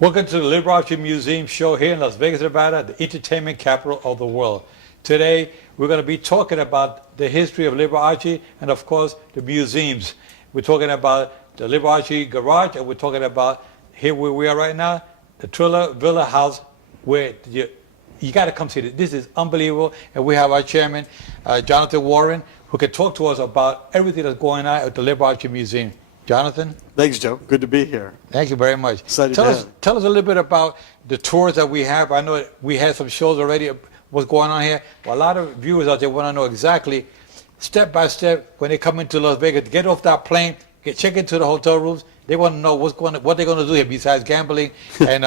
Welcome to the Liberace Museum show here in Las Vegas, Nevada, the entertainment capital of the world. Today, we're going to be talking about the history of Liberace and, of course, the museums. We're talking about the Liberace Garage, and we're talking about here where we are right now, the Trilla Villa House, where you got to come see this. This is unbelievable. And we have our chairman, Jonathan Warren, who can talk to us about everything that's going on at the Liberace Museum. Jonathan? Thanks, Joe. Good to be here. Thank you very much. Excited tell to us a little bit about the tours that we have. I know we had some shows already, what's going on here. Well, a lot of viewers out there want to know exactly, step by step, when they come into Las Vegas, get off that plane, check into the hotel rooms. They want to know what they're going to do here besides gambling and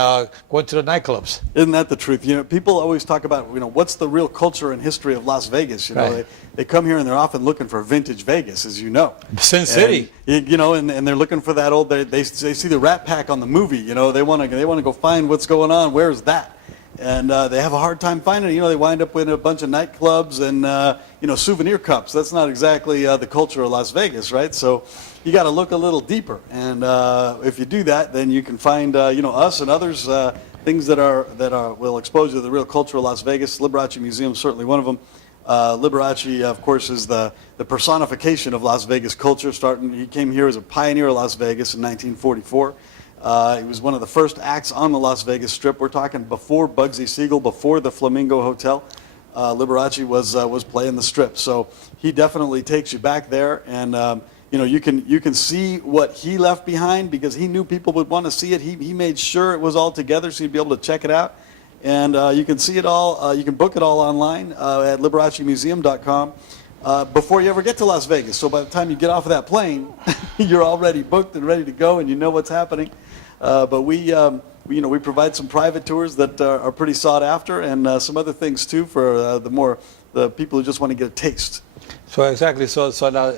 going to the nightclubs. Isn't that the truth? You know, people always talk about, what's the real culture and history of Las Vegas? You know, right. they come here and they're often looking for vintage Vegas, as you know. Sin City. And, and they're looking for that old. They see the Rat Pack on the movie. You know, they want to go find what's going on. Where's that? And they have a hard time finding it. You know, they wind up with a bunch of nightclubs and souvenir cups. That's not exactly the culture of Las Vegas, right? So you got to look a little deeper. And if you do that, then you can find us and others things that will expose you to the real culture of Las Vegas. Liberace Museum is certainly one of them. Liberace, of course, is the personification of Las Vegas culture. He came here as a pioneer of Las Vegas in 1944. He was one of the first acts on the Las Vegas Strip. We're talking before Bugsy Siegel, before the Flamingo Hotel. Liberace was playing the Strip, so he definitely takes you back there, and you can see what he left behind because he knew people would want to see it. He made sure it was all together, so you'd be able to check it out, and you can see it all. You can book it all online at LiberaceMuseum.com. Before you ever get to Las Vegas. So by the time you get off of that plane, you're already booked and ready to go, and you know what's happening. But we provide some private tours that are pretty sought after, and some other things too for the people who just want to get a taste. So exactly. So now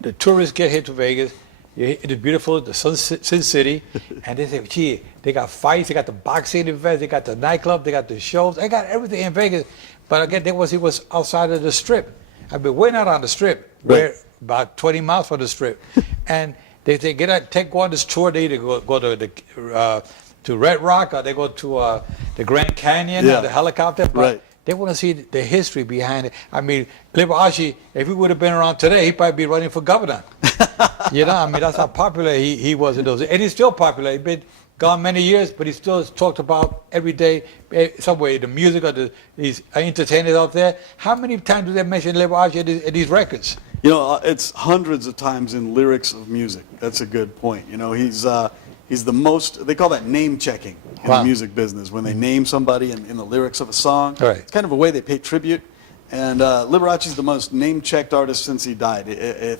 the tourists get here to Vegas. It is beautiful, the Sin City, and they say, gee, they got fights, they got the boxing events, they got the nightclub, they got the shows, they got everything in Vegas. But again, he was outside of the Strip. I mean, we're not on the Strip. Right. We're about 20 miles from the Strip. And they go on this tour. They either go to Red Rock, or they go to the Grand Canyon, or the helicopter. But right. They want to see the history behind it. I mean, Liberace, if he would have been around today, he'd probably be running for governor. I mean, that's how popular he was in those days. And he's still popular. He's been gone many years, but he still is talked about every day, some way, the music or these entertainers out there. How many times do they mention Liberace at these records? It's hundreds of times in lyrics of music. That's a good point. He's the most, they call that name checking in the music business, when they name somebody in the lyrics of a song. Right. It's kind of a way they pay tribute. And Liberace's the most name-checked artist since he died.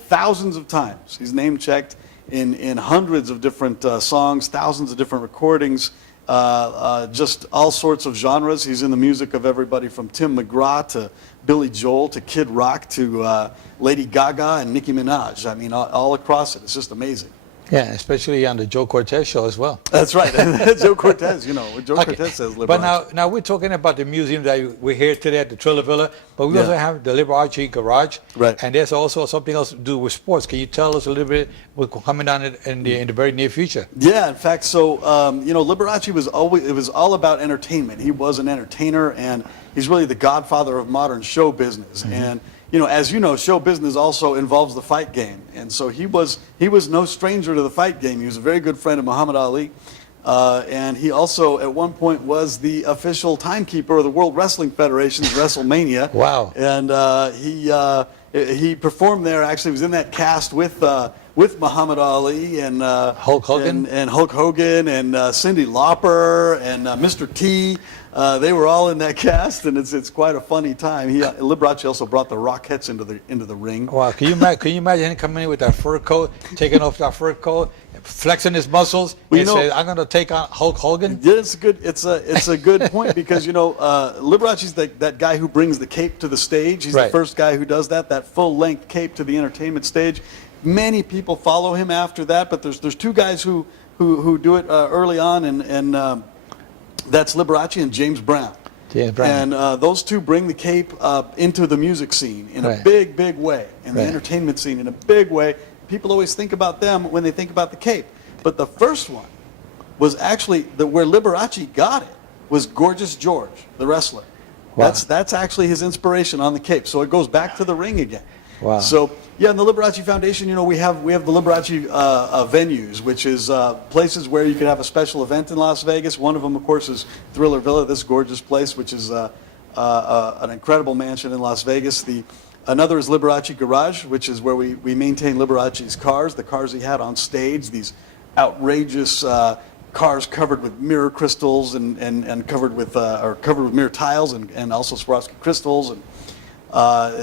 Thousands of times he's name-checked in hundreds of different songs, thousands of different recordings, just all sorts of genres. He's in the music of everybody from Tim McGraw to Billy Joel to Kid Rock to Lady Gaga and Nicki Minaj. I mean, all across it. It's just amazing. Yeah, especially on the Joe Cortez show as well. That's right. Joe Cortez, Joe Cortez says Liberace. But now we're talking about the museum that we're here today at the Trilla Villa, but we also have the Liberace Garage. Right. And there's also something else to do with sports. Can you tell us a little bit what's coming down in the very near future? Yeah, in fact, so, Liberace it was all about entertainment. He was an entertainer, and he's really the godfather of modern show business. Mm-hmm. And as you know, show business also involves the fight game, and so he was no stranger to the fight game. He was a very good friend of Muhammad Ali, and he also at one point was the official timekeeper of the World Wrestling Federation's WrestleMania. Wow! And he performed there. Actually, was in that cast with Muhammad Ali and Hulk Hogan and Hulk Hogan and Cyndi Lauper and Mr. T. They were all in that cast, and it's quite a funny time. Liberace also brought the Rockettes into the ring. Wow! Can you imagine him coming in with that fur coat, taking off that fur coat, flexing his muscles, and say, "I'm going to take on Hulk Hogan"? Yeah, it's good. It's a good point because Liberace's that guy who brings the cape to the stage. He's the first guy who does that full-length cape to the entertainment stage. Many people follow him after that, but there's two guys who do it early on, and that's Liberace and James Brown. And those two bring the cape into the music scene in a big way, in the entertainment scene in a big way. People always think about them when they think about the cape. But the first one was actually where Liberace got it was Gorgeous George, the wrestler. Wow. That's actually his inspiration on the Cape. So it goes back to the ring again. Wow. So yeah, in the Liberace Foundation, we have the Liberace venues, which is places where you can have a special event in Las Vegas. One of them, of course, is Thriller Villa, this gorgeous place, which is an incredible mansion in Las Vegas. Another is Liberace Garage, which is where we maintain Liberace's cars, the cars he had on stage, these outrageous cars covered with mirror crystals and covered with mirror tiles and also Swarovski crystals, and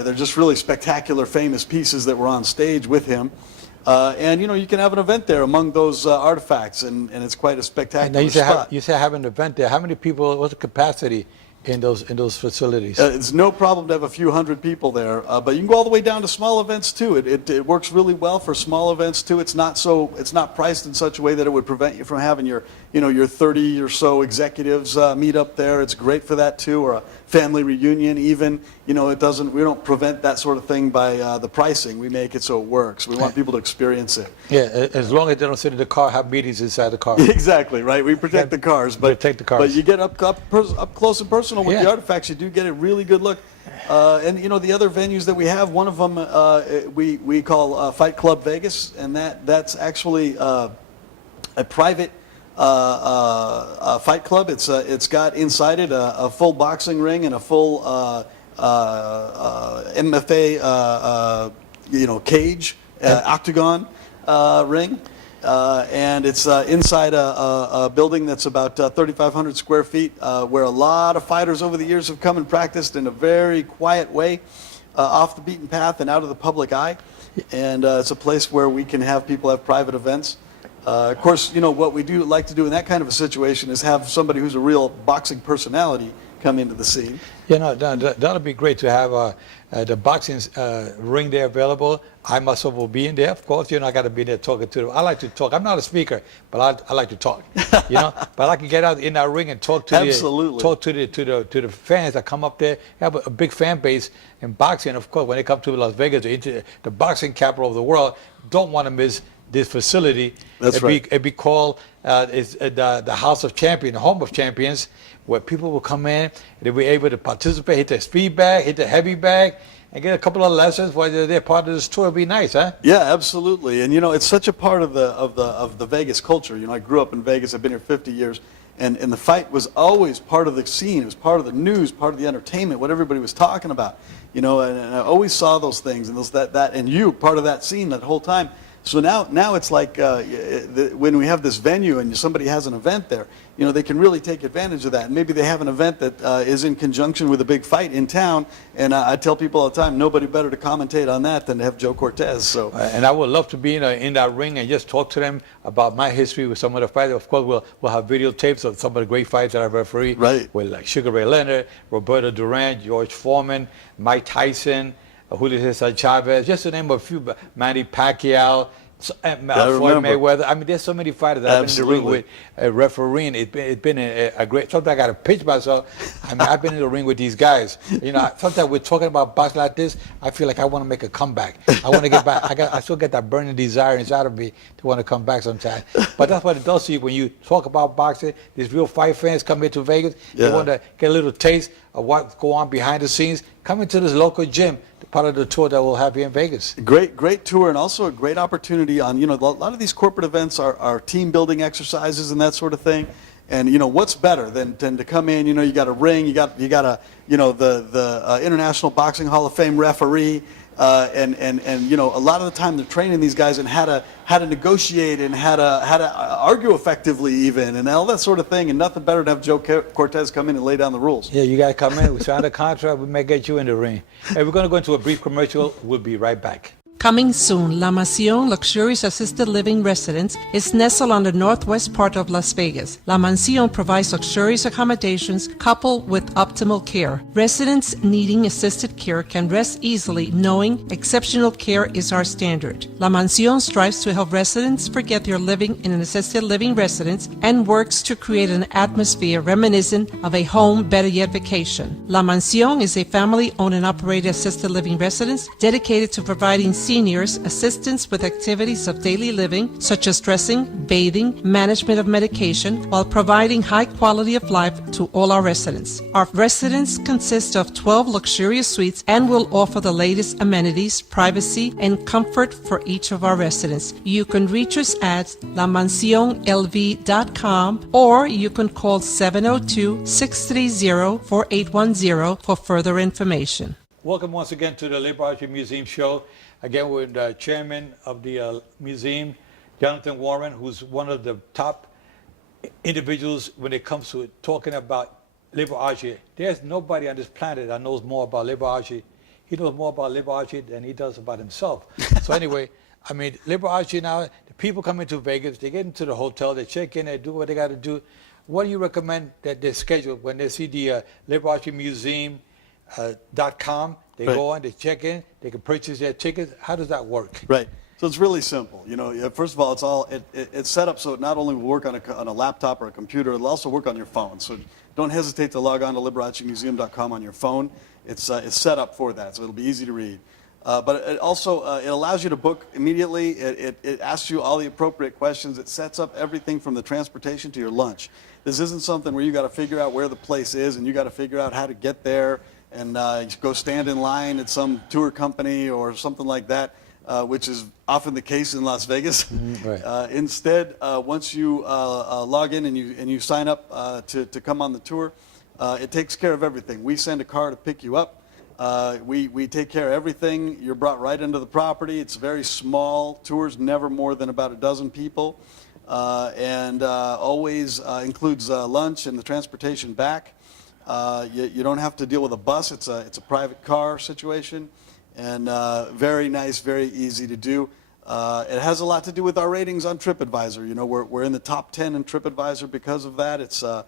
they're just really spectacular, famous pieces that were on stage with him. And you can have an event there among those artifacts, and it's quite a spectacular spot. You say have an event there. How many people? What's the capacity in those facilities? It's no problem to have a few hundred people there, but you can go all the way down to small events too. It works really well for small events too. It's not priced in such a way that it would prevent you from having your 30 or so executives meet up there. It's great for that too, or a family reunion even. We don't prevent that sort of thing by the pricing. We make it so it works. We want people to experience it. Yeah, as long as they don't sit in the car, have meetings inside the car. Exactly, right. We protect the cars, but you get up close and personal with the artifacts. You do get a really good look. And the other venues that we have, one of them we call Fight Club Vegas, and that's actually a private fight club. It's got inside it a full boxing ring and a full MFA cage, octagon ring. And it's inside a building that's about 3,500 square feet, where a lot of fighters over the years have come and practiced in a very quiet way, off the beaten path and out of the public eye. And it's a place where we can have people have private events. Of course, what we do like to do in that kind of a situation is have somebody who's a real boxing personality come into the scene. That'll be great to have the boxing ring there available. I myself will be in there, of course. I got to be there talking to them. I like to talk. I'm not a speaker, but I like to talk. But I can get out in that ring and talk to the fans that come up there. Have a big fan base in boxing. Of course, when they come to Las Vegas, the boxing capital of the world, don't want to miss this facility. That's right. It'd be called the House of Champions, the Home of Champions, where people will come in, they'll be able to participate, hit the speed bag, hit the heavy bag, and get a couple of lessons while they're part of this tour. It'd be nice, huh? Yeah, absolutely. And it's such a part of the Vegas culture. I grew up in Vegas. I've been here 50 years, and the fight was always part of the scene. It was part of the news, part of the entertainment, what everybody was talking about. And I always saw those things, and and you part of that scene that whole time. So now it's like when we have this venue and somebody has an event there, they can really take advantage of that. And maybe they have an event that is in conjunction with a big fight in town. And I tell people all the time, nobody better to commentate on that than to have Joe Cortez. So. And I would love to be in that ring and just talk to them about my history with some of the fighters. Of course, we'll have videotapes of some of the great fights that I've refereed. Right. With like Sugar Ray Leonard, Roberto Duran, George Foreman, Mike Tyson, Julio Cesar Chavez, just to name a few, Manny Pacquiao, Floyd Mayweather. I mean, there's so many fighters that I've been in the ring with refereeing. It's been a great. Sometimes I got to pinch myself. I mean, I've been in the ring with these guys. Sometimes we're talking about boxing like this. I feel like I want to make a comeback. I want to get back. I still get that burning desire inside of me to want to come back sometime. But that's what it does to you when you talk about boxing. These real fight fans come here to Vegas. They want to get a little taste of what's going on behind the scenes. Come into this local gym, part of the tour that we'll have here in Vegas. Great tour, and also a great opportunity on, a lot of these corporate events are team building exercises and that sort of thing. And what's better than to come in, you got a ring, you got a, the International Boxing Hall of Fame referee, and a lot of the time they're training these guys in how to negotiate and how to argue effectively even, and all that sort of thing. And nothing better than have Joe Cortez come in and lay down the rules. Yeah, you got to come in. We signed a contract. We may get you in the ring. Hey, we're going to go into a brief commercial. We'll be right back. Coming soon, La Mansión Luxurious Assisted Living Residence is nestled on the northwest part of Las Vegas. La Mansión provides luxurious accommodations coupled with optimal care. Residents needing assisted care can rest easily knowing exceptional care is our standard. La Mansión strives to help residents forget they're living in an assisted living residence and works to create an atmosphere reminiscent of a home, better yet vacation. La Mansión is a family-owned and operated assisted living residence dedicated to providing seniors assistance with activities of daily living, such as dressing, bathing, management of medication, while providing high quality of life to all our residents. Our residence consist of 12 luxurious suites and will offer the latest amenities, privacy, and comfort for each of our residents. You can reach us at lamansionlv.com or you can call 702-630-4810 for further information. Welcome once again to the Liberace Museum Show. Again, we're with the chairman of the museum, Jonathan Warren, who's one of the top individuals when it comes to talking about Liberace. There's nobody on this planet that knows more about Liberace. He knows more about Liberace than he does about himself. So anyway, I mean, Liberace now, the people come into Vegas, they get into the hotel, they check in, they do what they got to do. What do you recommend that they schedule when they see the Liberace Museum.com? They go on, they check in, they can purchase their tickets. How does that work? Right. So it's really simple. You know, first of all, it's set up so it not only will work on a laptop or a computer, it'll also work on your phone. So don't hesitate to log on to LiberaceMuseum.com on your phone. It's set up for that, so it'll be easy to read. But it also it allows you to book immediately. It asks you all the appropriate questions. It sets up everything from the transportation to your lunch. This isn't something where you got to figure out where the place is and you got to figure out how to get there and go stand in line at some tour company or something like that, which is often the case in Las Vegas. Right. Instead, once you log in and you sign up to come on the tour, it takes care of everything. We send a car to pick you up. We take care of everything. You're brought right into the property. It's very small. Tours never more than about a dozen people, and always includes lunch and the transportation back. You don't have to deal with a bus. It's a private car situation, and very nice, very easy to do. It has a lot to do with our ratings on TripAdvisor. You know, we're in the top 10 in TripAdvisor because of that. It's a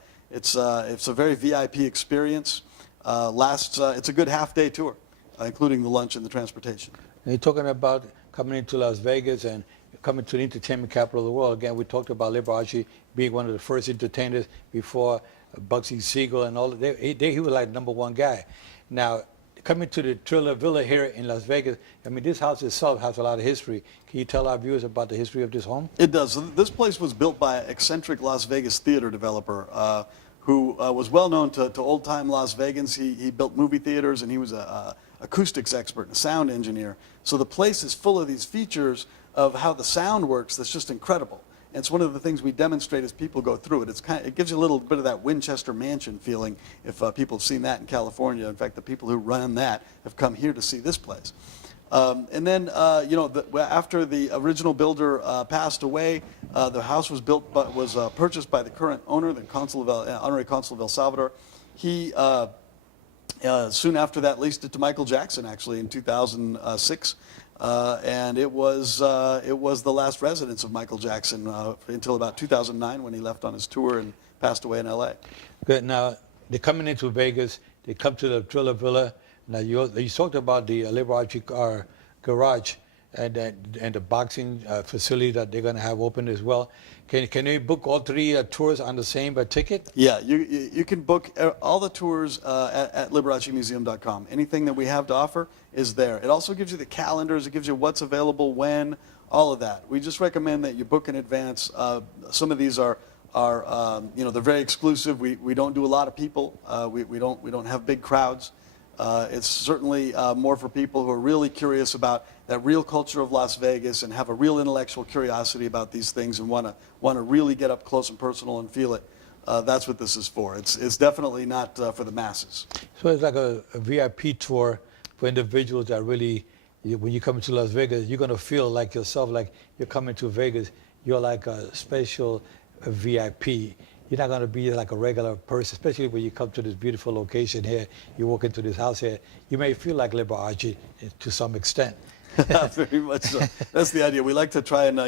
very VIP experience. It's a good half-day tour, including the lunch and the transportation. And you're talking about coming into Las Vegas and coming to the entertainment capital of the world. Again, we talked about Liberace being one of the first entertainers before Bugsy Siegel and all. He was like #1 guy. Now, coming to the Triller Villa here in Las Vegas, I mean, this house itself has a lot of history. Can you tell our viewers about the history of this home? It does. So this place was built by an eccentric Las Vegas theater developer who was well known to old-time Las Vegans. He built movie theaters, and he was an acoustics expert, a sound engineer. So the place is full of these features of how the sound works that's just incredible. And it's one of the things we demonstrate as people go through it. It gives you a little bit of that Winchester Mansion feeling if people have seen that in California. In fact, the people who run that have come here to see this place. And then, after the original builder passed away, the house was purchased by the current owner, the Honorary Consul of El Salvador. He soon after that leased it to Michael Jackson, actually, in 2006. And it was the last residence of Michael Jackson until about 2009 when he left on his tour and passed away in L.A. Good. Now, they're coming into Vegas. They come to the Triller Villa. Now, you talked about the Liberace garage and the boxing facility that they're going to have open as well. Can you book all three tours on the same ticket? Yeah, you can book all the tours at LiberaceMuseum.com. Anything that we have to offer is there. It also gives you the calendars. It gives you what's available when, all of that. We just recommend that you book in advance. Some of these are they're very exclusive. We don't do a lot of people. We don't have big crowds. It's certainly more for people who are really curious about that real culture of Las Vegas and have a real intellectual curiosity about these things and want to really get up close and personal and feel it. That's what this is for. It's definitely not for the masses. So it's like a VIP tour for individuals that really, when you come to Las Vegas, you're going to feel like yourself, like you're coming to Vegas. You're like a special VIP. You're not going to be like a regular person, especially when you come to this beautiful location here. You walk into this house here, you may feel like Liberace to some extent. Very much so. That's the idea. We like to try and,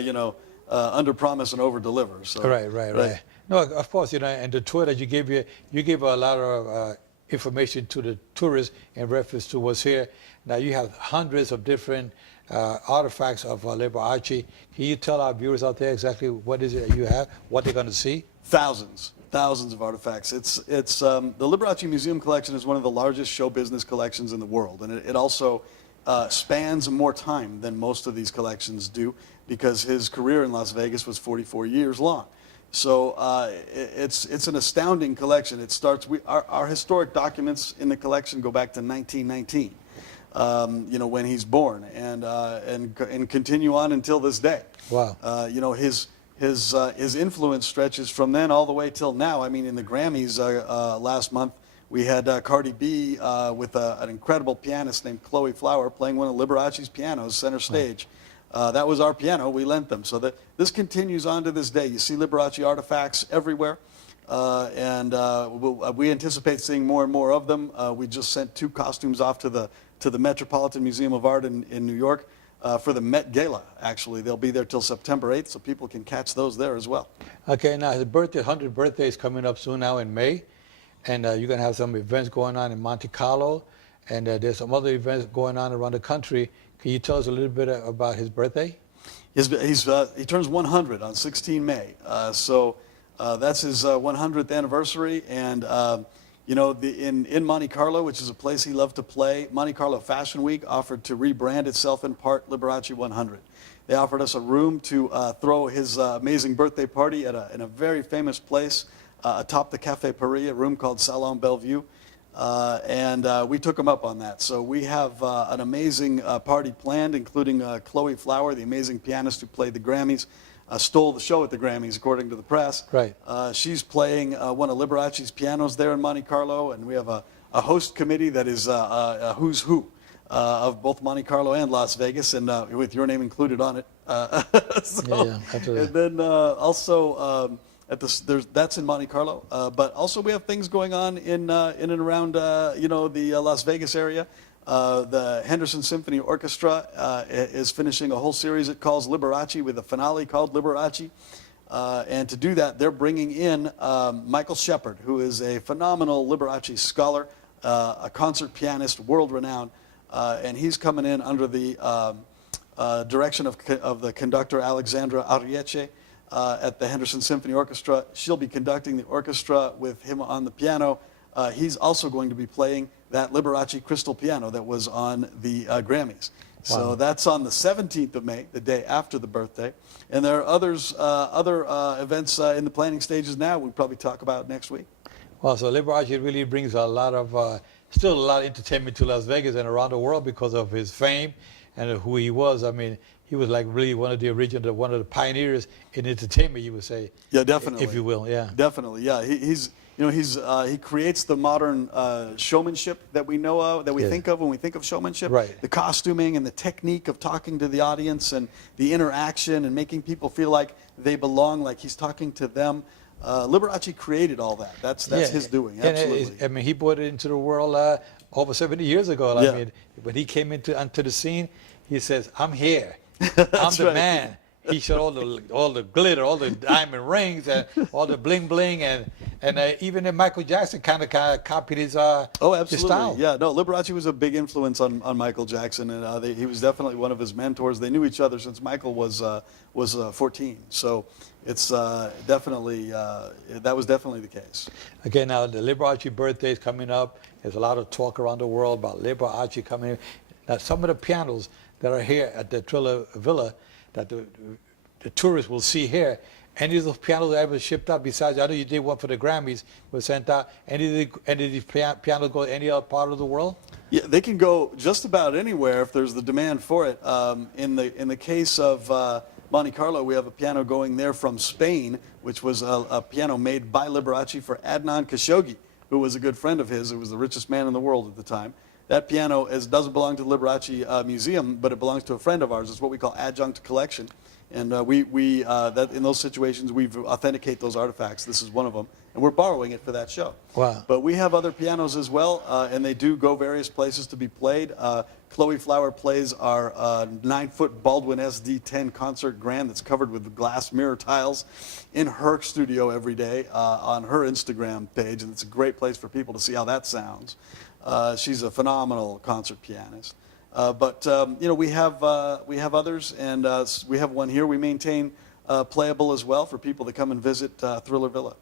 under-promise and over-deliver. So, Right. No, of course, and the tour that you gave a lot of information to the tourists in reference to what's here. Now, you have hundreds of different artifacts of Liberace. Can you tell our viewers out there exactly what is it that you have, what they're going to see? Thousands of artifacts. The Liberace Museum collection is one of the largest show business collections in the world, and it also spans more time than most of these collections do because his career in Las Vegas was 44 years long. So it's an astounding collection. It starts, our historic documents in the collection go back to 1919, when he's born, and continue on until this day. Wow. His influence stretches from then all the way till now. I mean, in the Grammys last month, we had Cardi B with an incredible pianist named Chloe Flower playing one of Liberace's pianos center stage. That was our piano. We lent them. So this continues on to this day. You see Liberace artifacts everywhere, and we anticipate seeing more and more of them. We just sent 2 costumes off to the Metropolitan Museum of Art in New York for the Met Gala, actually. They'll be there till September 8th, so people can catch those there as well. Okay, now his birthday, 100th birthday is coming up soon now in May. And you're going to have some events going on in Monte Carlo, and there's some other events going on around the country. Can you tell us a little bit about his birthday? He turns 100 on 16 May, so that's his 100th anniversary. And in Monte Carlo, which is a place he loved to play, Monte Carlo Fashion Week offered to rebrand itself in part Liberace 100. They offered us a room to throw his amazing birthday party in a very famous place atop the Café Paris, a room called Salon Bellevue, and we took him up on that. So we have an amazing party planned, including Chloe Flower, the amazing pianist who played the Grammys, stole the show at the Grammys, according to the press. Right. She's playing one of Liberace's pianos there in Monte Carlo, and we have a host committee that is a who's who of both Monte Carlo and Las Vegas, and with your name included on it. Yeah, absolutely. And then also... that's in Monte Carlo, but also we have things going on in and around the Las Vegas area. The Henderson Symphony Orchestra is finishing a whole series it calls Liberace, with a finale called Liberace. And to do that, they're bringing in Michael Shepard, who is a phenomenal Liberace scholar, a concert pianist, world-renowned, and he's coming in under the direction of the conductor Alexandra Arrietche. At the Henderson Symphony Orchestra. She'll be conducting the orchestra with him on the piano. He's also going to be playing that Liberace crystal piano that was on the Grammys. So that's on the 17th of May, the day after the birthday. And there are other events in the planning stages now we'll probably talk about next week. Well, so Liberace really brings a lot of, still a lot of entertainment to Las Vegas and around the world because of his fame and who he was. I mean, he was like really one of the original, one of the pioneers in entertainment, you would say. Yeah, definitely. If you will, yeah. Definitely, yeah. He creates the modern showmanship that we know of, that we think of when we think of showmanship. Right. The costuming and the technique of talking to the audience and the interaction and making people feel like they belong, like he's talking to them. Liberace created all that. That's his doing. Absolutely. And, I mean, he brought it into the world over 70 years ago. Yeah. I mean, when he came onto the scene, he says, "I'm here. I'm the man." He showed all the glitter, all the diamond rings, and all the bling bling, and even then Michael Jackson kind of copied his absolutely. his style. Yeah, no, Liberace was a big influence on Michael Jackson, and he was definitely one of his mentors. They knew each other since Michael was 14, so it's definitely that was definitely the case. Okay, now the Liberace birthday is coming up. There's a lot of talk around the world about Liberace coming in. Now, some of the pianos that are here at the Trilla Villa that the tourists will see here, any of those pianos that ever shipped out, besides, I know you did one for the Grammys, was sent out, any of these pianos go any other part of the world? Yeah, they can go just about anywhere if there's the demand for it. In the case of Monte Carlo, we have a piano going there from Spain, which was a piano made by Liberace for Adnan Khashoggi, who was a good friend of his, who was the richest man in the world at the time. That piano doesn't belong to the Liberace Museum, but it belongs to a friend of ours. It's what we call adjunct collection. And that in those situations, we authenticate those artifacts. This is one of them. And we're borrowing it for that show. Wow. But we have other pianos as well, and they do go various places to be played. Chloe Flower plays our 9-foot Baldwin SD10 concert grand that's covered with glass mirror tiles in her studio every day on her Instagram page. And it's a great place for people to see how that sounds. She's a phenomenal concert pianist. But we have others, and we have one here we maintain playable as well for people to come and visit Thriller Villa.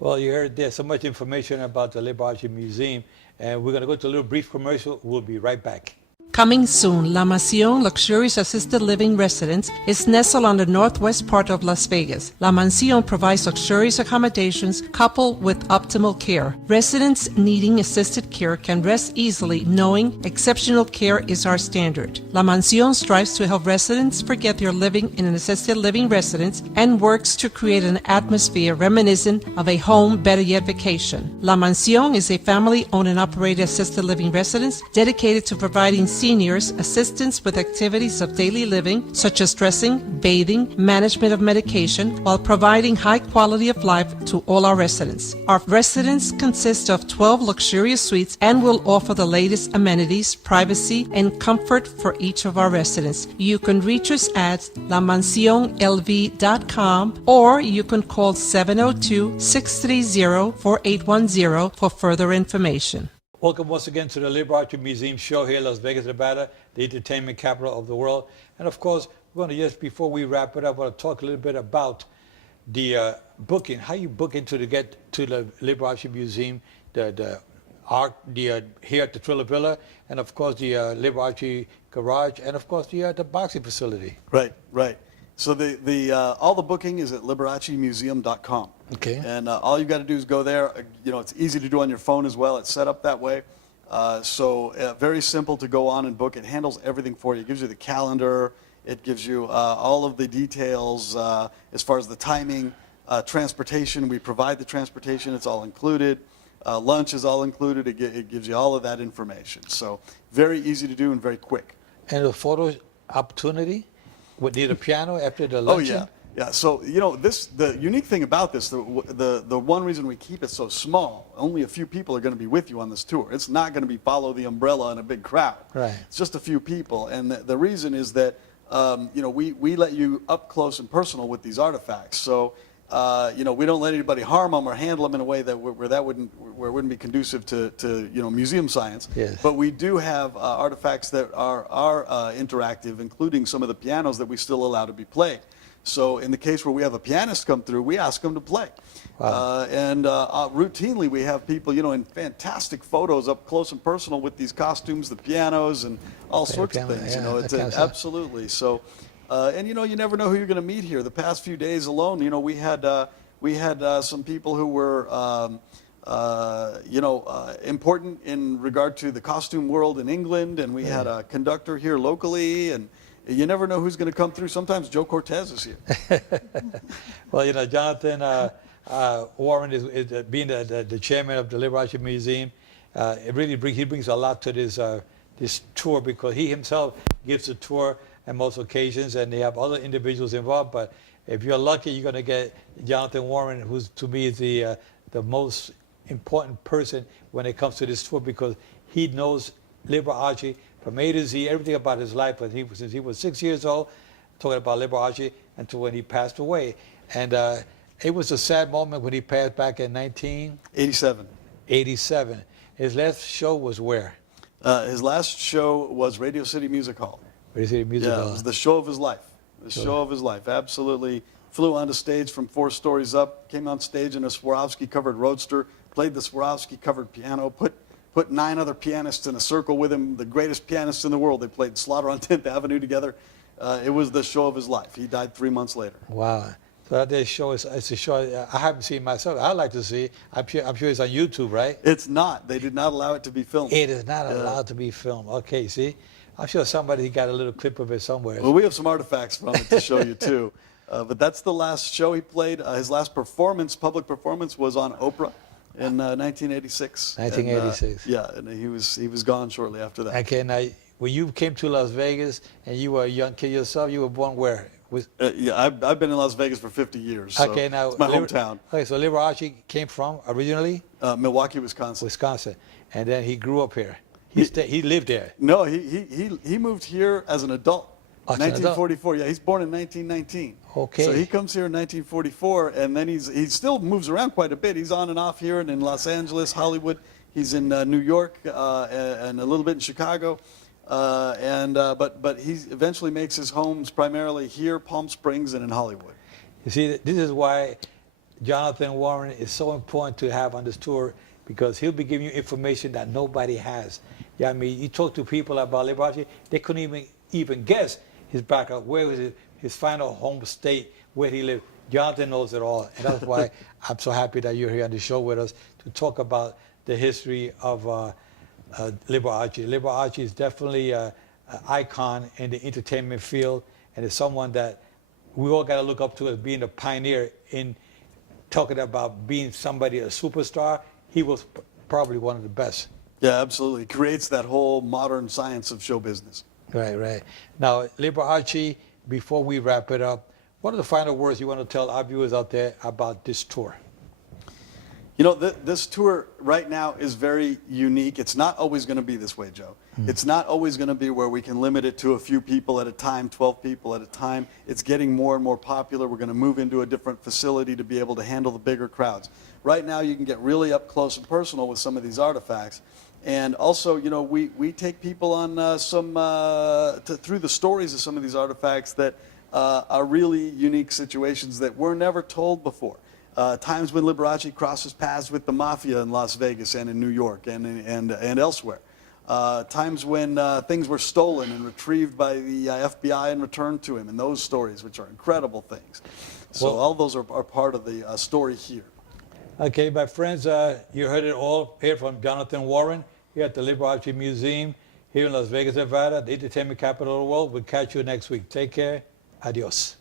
Well, you heard there's so much information about the Liberace Museum, and we're going to go to a little brief commercial. We'll be right back. Coming soon, La Mansión Luxurious Assisted Living Residence is nestled on the northwest part of Las Vegas. La Mansión provides luxurious accommodations coupled with optimal care. Residents needing assisted care can rest easily knowing exceptional care is our standard. La Mansión strives to help residents forget they're living in an assisted living residence and works to create an atmosphere reminiscent of a home, better yet vacation. La Mansión is a family-owned and operated assisted living residence dedicated to providing seniors assistance with activities of daily living such as dressing, bathing, management of medication, while providing high quality of life to all our residents. Our residents consist of 12 luxurious suites and will offer the latest amenities, privacy, and comfort for each of our residents. You can reach us at lamansionlv.com or you can call 702-630-4810 for further information. Welcome once again to the Liberace Museum show here in Las Vegas, Nevada, the entertainment capital of the world. And of course, we're going to just, before we wrap it up, I want to talk a little bit about the booking, how you book into to get to the Liberace Museum, the art, here at the Trilla Villa, and of course the Liberace Garage, and of course the boxing facility. Right, right. So all the booking is at liberacemuseum.com. Okay. And all you got to do is go there. You know, it's easy to do on your phone as well. It's set up that way. Very simple to go on and book. It handles everything for you. It gives you the calendar. It gives you all of the details as far as the timing, transportation. We provide the transportation. It's all included. Lunch is all included. It gives you all of that information. So very easy to do and very quick. And the photo opportunity? Would need a piano after the luncheon? Oh yeah, yeah. So you know the unique thing about this, the one reason we keep it so small, only a few people are going to be with you on this tour. It's not going to be follow the umbrella in a big crowd. Right. It's just a few people, and the reason is that you know we let you up close and personal with these artifacts. So you know we don't let anybody harm them or handle them in a way that where it wouldn't be conducive to you know museum science. Yes. But we do have artifacts that are interactive, including some of the pianos that we still allow to be played. So in the case where we have a pianist come through, we ask them to play. Wow. Routinely we have people, you know, in fantastic photos up close and personal with these costumes, the pianos, and all sorts of things. Yeah, you know, it's absolutely. So, and you know, you never know who you're going to meet here. The past few days alone, you know, we had some people who were you know, important in regard to the costume world in England, and we had a conductor here locally, and you never know who's going to come through. Sometimes Joe Cortez is here. Well, you know, Jonathan Warren is being the chairman of the Liberace Museum. It really he brings a lot to this tour because he himself gives the tour on most occasions, and they have other individuals involved. But if you're lucky, you're going to get Jonathan Warren, who's to me is the most important person when it comes to this tour because he knows Liberace from A to Z, everything about his life. But since he was 6 years old, talking about Liberace until when he passed away. And it was a sad moment when he passed back in 1987. His last show was where? His last show was Radio City Music Hall. Radio City Music Hall. Yeah, it was the show of his life. The show of his life. Absolutely. Flew onto stage from 4 stories up, came on stage in a Swarovski-covered Roadster, played the Swarovski-covered piano, put 9 other pianists in a circle with him, the greatest pianists in the world. They played Slaughter on 10th Avenue together. It was the show of his life. He died 3 months later. Wow. So that show it's a show I haven't seen myself. I'd like to see. I'm sure it's on YouTube, right? It's not. They did not allow it to be filmed. It is not allowed to be filmed. Okay, see? I'm sure somebody got a little clip of it somewhere. Well, we have some artifacts from it to show you, too. But that's the last show he played. His last performance, public performance, was on Oprah in 1986. 1986. Yeah, and he was gone shortly after that. Okay, now, when you came to Las Vegas and you were a young kid yourself, you were born where? Yeah, I've been in Las Vegas for 50 years. So okay, now it's my hometown. Okay, so Liberace came from originally? Milwaukee, Wisconsin. Wisconsin, and then he grew up here. He lived there. No, he moved here as an adult. 1944. Yeah, he's born in 1919. Okay. So he comes here in 1944, and then he still moves around quite a bit. He's on and off here and in Los Angeles, Hollywood. He's in New York and a little bit in Chicago. But he eventually makes his homes primarily here, Palm Springs, and in Hollywood. You see, this is why Jonathan Warren is so important to have on this tour because he'll be giving you information that nobody has. Yeah, I mean, you talk to people about Liberace, they couldn't even guess his background, where was his final home state, where he lived. Jonathan knows it all, and that's why I'm so happy that you're here on the show with us to talk about the history of Liberace. Liberace is definitely an icon in the entertainment field, and is someone that we all got to look up to as being a pioneer in talking about being somebody, a superstar. He was probably one of the best. Yeah, absolutely. Creates that whole modern science of show business. Right, right. Now, Liberace, before we wrap it up, what are the final words you want to tell our viewers out there about this tour? You know, this tour right now is very unique. It's not always going to be this way, Joe. It's not always going to be where we can limit it to a few people at a time, 12 people at a time. It's getting more and more popular. We're going to move into a different facility to be able to handle the bigger crowds. Right now, you can get really up close and personal with some of these artifacts. And also, you know, we take people on through the stories of some of these artifacts that are really unique situations that were never told before. Times when Liberace crosses paths with the mafia in Las Vegas and in New York and elsewhere. Times when things were stolen and retrieved by the FBI and returned to him, and those stories, which are incredible things. So Well, all those are part of the story here. Okay, my friends, you heard it all here from Jonathan Warren here at the Liberace Museum here in Las Vegas, Nevada, the entertainment capital of the world. We'll catch you next week. Take care. Adios.